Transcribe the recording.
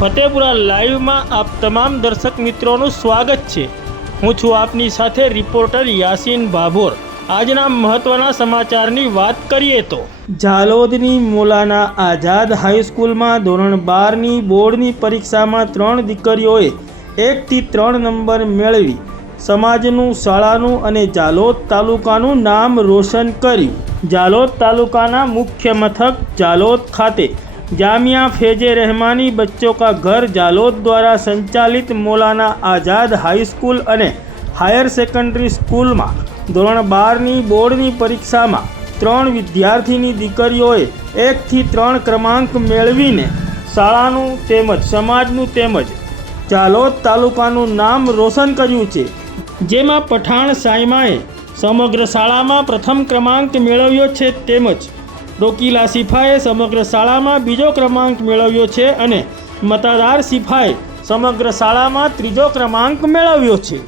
ફતેપુરા લાઈવમાં આપ તમામ દર્શક મિત્રોનું સ્વાગત છે. હું છું આપની સાથે રિપોર્ટર યાસીન ભાભોર આજના મહત્વના સમાચારની વાત કરીએ તો, ઝાલોદની મોલાના આઝાદ હાઈસ્કૂલમાં ધોરણ બારની બોર્ડની પરીક્ષામાં ત્રણ દીકરીઓએ એકથી ત્રણ નંબર મેળવી સમાજનું, શાળાનું અને જાલોદ તાલુકાનું નામ રોશન કર્યું. જાલોદ તાલુકાના મુખ્ય મથક જાલોદ ખાતે જામિયા फैज રહેમાની बच्चों का ઘર જાલોદ દ્વારા સંચાલિત મોલાના આઝાદ હાઈસ્કૂલ અને હાયર સેકન્ડરી સ્કૂલમાં ધોરણ બારની બોર્ડની પરીક્ષામાં ત્રણ વિદ્યાર્થીની દીકરીઓએ એકથી ત્રણ ક્રમાંક મેળવીને શાળાનું તેમજ સમાજનું તેમજ જાલોદ તાલુકાનું નામ રોશન કર્યું છે. જેમાં પઠાણ સાયમાએ સમગ્ર શાળામાં પ્રથમ ક્રમાંક મેળવ્યો છે તેમજ રોકીલા સિફાએ સમગ્ર શાળામાં બીજો ક્રમાંક મેળવ્યો છે અને મતાદાર સિફાએ સમગ્ર શાળામાં ત્રીજો ક્રમાંક મેળવ્યો છે.